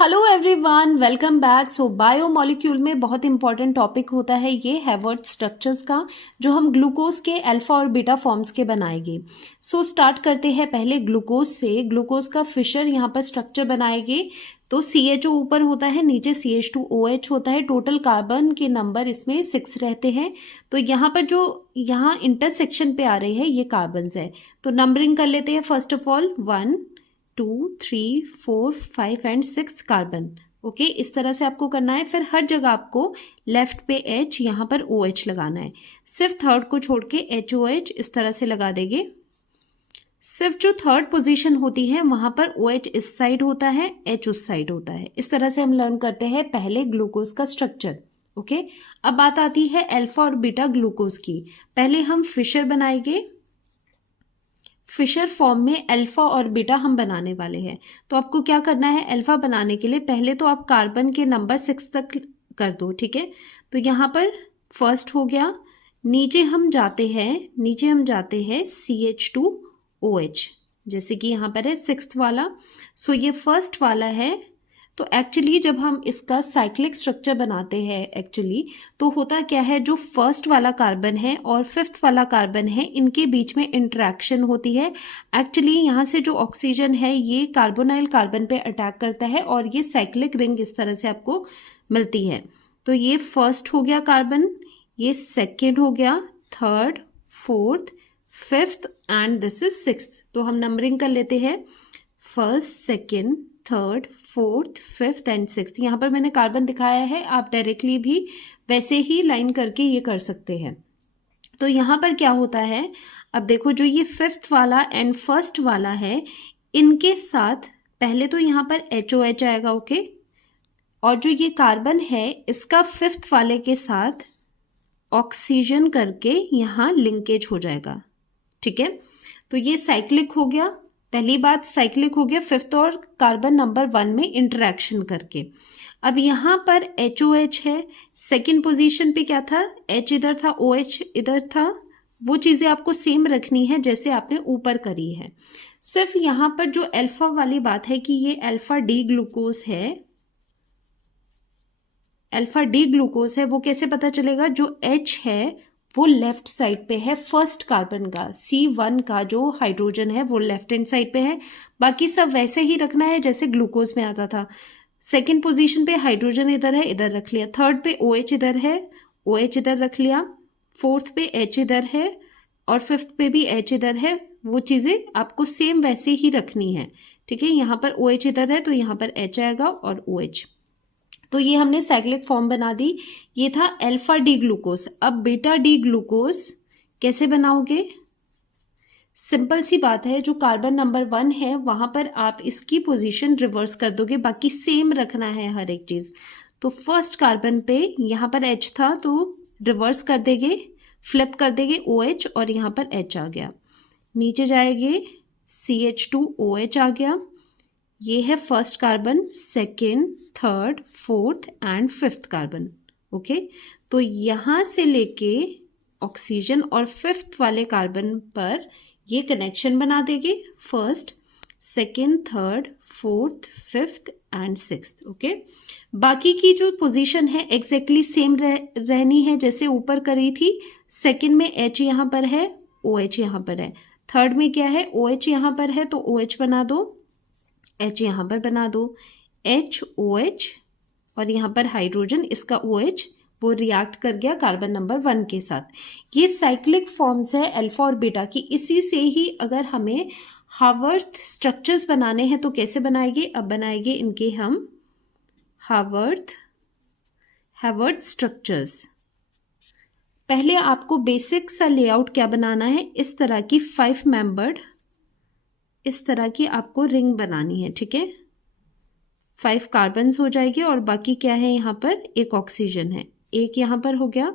Hello everyone, welcome back. So biomolecule में बहुत important topic होता है ये हैवर्थ स्ट्रक्चर्स का, जो हम ग्लूकोज के अल्फा और बीटा फॉर्म्स के बनाएंगे। सो स्टार्ट करते हैं पहले ग्लूकोज से। ग्लूकोज का फिशर यहाँ पर स्ट्रक्चर बनाएंगे। तो CHO ऊपर होता है, नीचे CH2OH होता है। टोटल कार्बन के नंबर इसमें 6 रहते हैं। तो यहाँ पर जो यहाँ इंटरसेक्शन पे आ रहे हैं ये कार्बन्स है। तो नंबरिंग कर लेते हैं। First of all 1 2 3 4 5 and 6 carbon. Okay, इस तरह से आपको करना है। फिर हर जगह आपको लेफ्ट पे H, यहाँ पर OH लगाना है। सिर्फ थर्ड को छोड़ के HOH इस तरह से लगा देंगे। सिर्फ जो थर्ड पोजीशन होती है वहां पर OH इस साइड होता है, H उस साइड होता है। इस तरह से हम लर्न करते हैं पहले ग्लूकोज का स्ट्रक्चर। ओके, अब बात आती है अल्फा और बीटा ग्लूकोज की। पहले हम फिशर बनाएंगे। फिशर फॉर्म में अल्फा और बीटा हम बनाने वाले हैं। तो आपको क्या करना है, अल्फा बनाने के लिए पहले तो आप कार्बन के नंबर 6 तक कर दो। ठीक है, तो यहाँ पर फर्स्ट हो गया। नीचे हम जाते हैं CH2OH, जैसे कि यहाँ पर है 6th वाला। सो ये फर्स्ट वाला है। तो एक्चुअली जब हम इसका साइक्लिक स्ट्रक्चर बनाते हैं तो होता क्या है, जो फर्स्ट वाला कार्बन है और 5th वाला कार्बन है, इनके बीच में इंटरेक्शन होती है। एक्चुअली यहाँ से जो ऑक्सीजन है ये कार्बोनाइल कार्बन पे अटैक करता है और ये साइक्लिक रिंग इस तरह से आपको मिलती है। तो ये फर्स्ट हो गया कार्बन, ये सेकेंड हो गया, third, fourth, 5th and this is 6th। तो हम नंबरिंग कर लेते हैं, first, second, third, fourth, 5th and 6th। यहाँ पर मैंने कार्बन दिखाया है, आप डायरेक्टली भी वैसे ही लाइन करके ये कर सकते हैं। तो यहाँ पर क्या होता है, अब देखो जो ये 5th वाला एंड फर्स्ट वाला है, इनके साथ पहले तो यहाँ पर HOH आएगा। ओके, और जो ये कार्बन है इसका 5th वाले के साथ ऑक्सीजन करके यहाँ लिंकेज हो जाएगा। ठीक है, तो ये साइक्लिक हो गया। पहली बात साइक्लिक हो गया 5th और कार्बन नंबर 1 में इंटरेक्शन करके। अब यहाँ पर HOH है, सेकंड पोजीशन पे क्या था, H इधर था, OH इधर था। वो चीज़ें आपको सेम रखनी है जैसे आपने ऊपर करी है। सिर्फ यहाँ पर जो अल्फा वाली बात है कि ये अल्फा डी ग्लूकोज है। अल्फा डी ग्लूकोज है, वो कैसे पता चलेगा, जो H है वो लेफ्ट साइड पे है फर्स्ट कार्बन का। C1 का जो हाइड्रोजन है वो लेफ्ट हैंड साइड पे है। बाकी सब वैसे ही रखना है जैसे ग्लूकोज में आता था। सेकंड पोजीशन पे हाइड्रोजन इधर है, इधर रख लिया। थर्ड पे OH इधर है, OH इधर रख लिया। फोर्थ पे H इधर है और 5th पे भी H इधर है। वो चीज़ें आपको सेम वैसे ही रखनी है। ठीक है, यहाँ पर OH इधर है तो यहाँ पर H आएगा और OH। तो ये हमने साइक्लिक फॉर्म बना दी। ये था अल्फा डी ग्लूकोज। अब बीटा डी ग्लूकोज कैसे बनाओगे, सिंपल सी बात है, जो कार्बन नंबर 1 है वहां पर आप इसकी पोजीशन रिवर्स कर दोगे, बाकी सेम रखना है हर एक चीज। तो फर्स्ट कार्बन पे यहाँ पर H था तो रिवर्स कर देंगे, फ्लिप कर देंगे OH और यहाँ पर H आ गया। नीचे जाएंगे CH2OH आ गया। ये है first carbon, second, third, fourth and 5th carbon. Okay, तो यहाँ से लेके ऑक्सीजन और 5th वाले कार्बन पर ये कनेक्शन बना देंगे, first, second, third, fourth, 5th and 6th। Okay, बाकी की जो पोजीशन है एग्जैक्टली सेम रहनी है जैसे ऊपर करी थी। सेकेंड में H यहाँ पर है, OH यहाँ पर है। थर्ड में क्या है, OH यहाँ पर है तो OH बना दो, H यहाँ पर बना दो, HOH और यहाँ पर हाइड्रोजन, इसका OH वो रिएक्ट कर गया कार्बन नंबर 1 के साथ। ये साइक्लिक फॉर्म्स है अल्फा और बीटा की। इसी से ही अगर हमें हावर्थ स्ट्रक्चर्स बनाने हैं तो कैसे बनाएंगे, अब बनाएंगे इनके हम हावर्थ स्ट्रक्चर्स। पहले आपको बेसिक सा लेआउट क्या बनाना है, इस तरह की 5 मेंबर्ड इस तरह की आपको रिंग बनानी है। ठीक है, 5 कार्बन्स हो जाएगी और बाकी क्या है, यहाँ पर एक ऑक्सीजन है, एक यहाँ पर हो गया।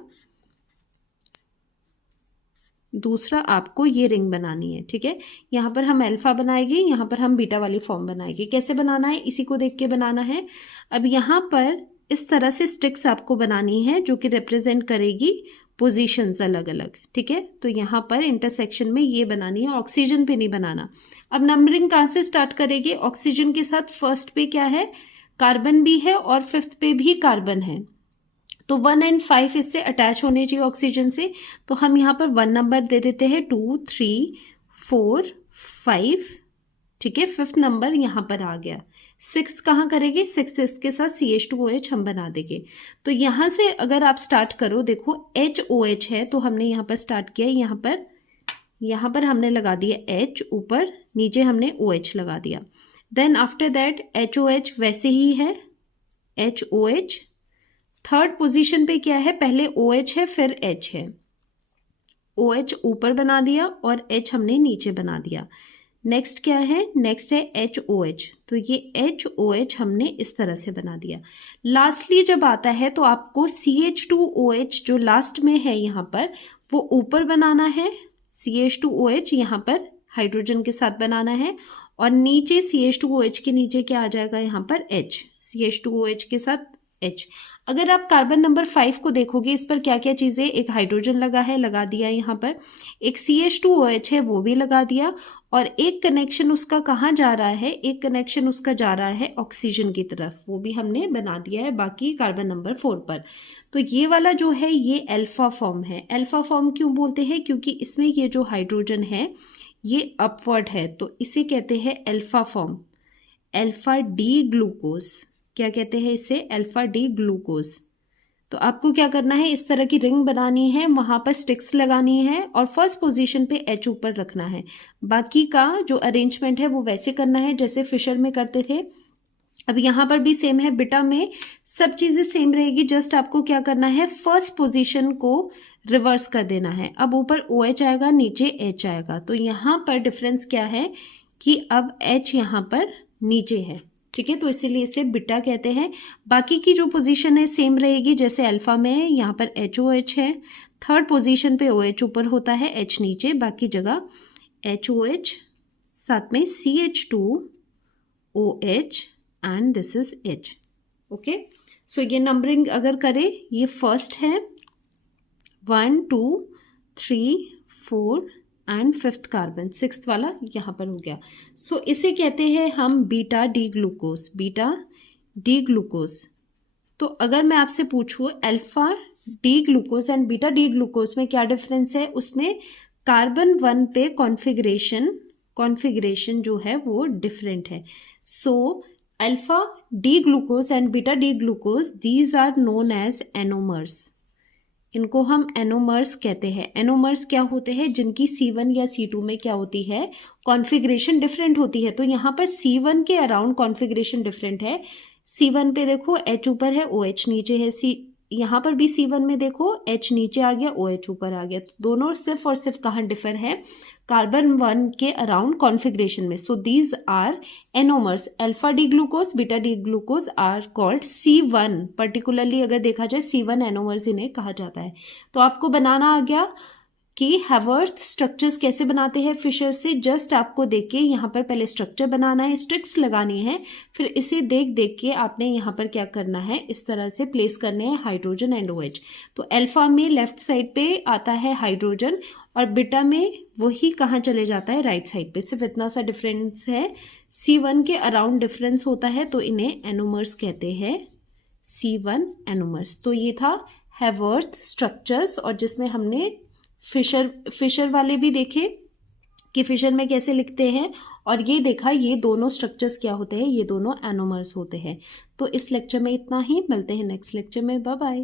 दूसरा आपको ये रिंग बनानी है। ठीक है, यहाँ पर हम अल्फा बनाएंगे, यहाँ पर हम बीटा वाली फॉर्म बनाएंगे। कैसे बनाना है इसी को देख के बनाना है। अब यहाँ पर इस तरह से स्टिक्स आपको बनानी है जो कि रिप्रेजेंट करेगी पोजीशंस अलग अलग। ठीक है, तो यहाँ पर इंटरसेक्शन में ये बनानी है, ऑक्सीजन पे नहीं बनाना। अब नंबरिंग कहाँ से स्टार्ट करेंगे, ऑक्सीजन के साथ फर्स्ट पे क्या है, कार्बन भी है और 5th पे भी कार्बन है, तो 1 और 5 इससे अटैच होने चाहिए ऑक्सीजन से, तो हम यहाँ पर 1 नंबर दे देते हैं, 2 3 4 5, ठीक है, 5th नंबर यहाँ पर आ गया। 6th कहाँ करेंगे, 6th इसके साथ CH2OH हम बना देंगे। तो यहाँ से अगर आप स्टार्ट करो, देखो HOH है, तो हमने यहाँ पर स्टार्ट किया, यहाँ पर हमने लगा दिया H, ऊपर नीचे हमने OH लगा दिया। देन आफ्टर दैट HOH वैसे ही है, HOH। थर्ड पोजीशन पे क्या है, पहले OH है फिर H है, OH ऊपर बना दिया और H हमने नीचे बना दिया। नेक्स्ट क्या है, नेक्स्ट है HOH, तो ये HOH हमने इस तरह से बना दिया। लास्टली जब आता है तो आपको CH2OH जो लास्ट में है यहाँ पर, वो ऊपर बनाना है, CH2OH यहाँ पर हाइड्रोजन के साथ बनाना है, और नीचे CH2OH के नीचे क्या आ जाएगा, यहाँ पर H, CH2OH के साथ H। अगर आप कार्बन नंबर 5 को देखोगे, इस पर क्या क्या चीज़ें, एक हाइड्रोजन लगा दिया यहाँ पर, एक CH2OH है वो भी लगा दिया, और एक कनेक्शन उसका कहाँ जा रहा है, एक कनेक्शन उसका जा रहा है ऑक्सीजन की तरफ, वो भी हमने बना दिया है बाकी कार्बन नंबर 4 पर। तो ये वाला जो है ये अल्फा फॉर्म है। अल्फा फॉर्म क्यों बोलते हैं, क्योंकि इसमें ये जो हाइड्रोजन है ये अपवर्ड है, तो इसे कहते हैं alpha form, alpha D glucose. क्या कहते हैं इसे, अल्फा डी ग्लूकोज। तो आपको क्या करना है, इस तरह की रिंग बनानी है, वहाँ पर स्टिक्स लगानी है और फर्स्ट पोजीशन पे H ऊपर रखना है। बाकी का जो अरेंजमेंट है वो वैसे करना है जैसे फिशर में करते थे। अब यहाँ पर भी सेम है, बीटा में सब चीज़ें सेम रहेगी, जस्ट आपको क्या करना है, फर्स्ट पोजीशन को रिवर्स कर देना है। अब ऊपर OH आएगा, नीचे H आएगा, तो यहाँ पर डिफरेंस क्या है कि अब H यहाँ पर नीचे है, ठीक है, तो इसीलिए इसे बीटा कहते हैं। बाकी की जो पोजीशन है सेम रहेगी, जैसे अल्फा में है, यहाँ पर HOH है, थर्ड पोजीशन पे OH ऊपर होता है, H नीचे, बाकी जगह HOH, साथ में CH2OH and this is H। Okay, so ये नंबरिंग अगर करें, ये फर्स्ट है 1 2 3 4 एंड 5th कार्बन, 6th वाला यहाँ पर हो गया। सो इसे कहते हैं हम beta D glucose, beta D glucose. तो अगर मैं आपसे पूछूँ alpha D glucose and beta D glucose में क्या डिफरेंस है, उसमें कार्बन 1 पे कॉन्फ़िगरेशन जो है वो डिफरेंट है। So alpha D glucose and beta D glucose, these are known as anomers. इनको हम एनोमर्स कहते हैं। एनोमर्स क्या होते हैं, जिनकी C1 या C2 में क्या होती है, कॉन्फ़िगरेशन डिफरेंट होती है। तो यहाँ पर C1 के अराउंड कॉन्फ़िगरेशन डिफरेंट है। C1 पे देखो H ऊपर है, OH नीचे है। यहाँ पर भी C1 में देखो H नीचे आ गया, OH ऊपर आ गया। तो दोनों सिर्फ और सिर्फ कहाँ डिफर है, कार्बन 1 के अराउंड कॉन्फ़िगरेशन में। So these are anomers. Alpha D glucose, beta D glucose are called C1। Particularly अगर देखा जाए C1 एनोमर्स इन्हें कहा जाता है। तो आपको बनाना आ गया कि हैवर्थ स्ट्रक्चर्स कैसे बनाते हैं फिशर से। जस्ट आपको देख के यहाँ पर पहले स्ट्रक्चर बनाना है, स्ट्रिक्स लगानी है, फिर इसे देख देख के आपने यहाँ पर क्या करना है, इस तरह से प्लेस करने हैं हाइड्रोजन एंड OH। तो अल्फा में लेफ्ट साइड पे आता है हाइड्रोजन और बीटा में वही कहाँ चले जाता है, राइट साइड पे। सिर्फ इतना सा डिफरेंस है, C1 के अराउंड डिफरेंस होता है, तो इन्हें एनोमर्स कहते हैं, C1 एनोमर्स। तो ये था हैवर्थ स्ट्रक्चर्स, और जिसमें हमने फिशर वाले भी देखे कि फिशर में कैसे लिखते हैं, और ये देखा ये दोनों स्ट्रक्चर्स क्या होते हैं, ये दोनों एनोमर्स होते हैं। तो इस लेक्चर में इतना ही, मिलते हैं नेक्स्ट लेक्चर में, बाय बाय।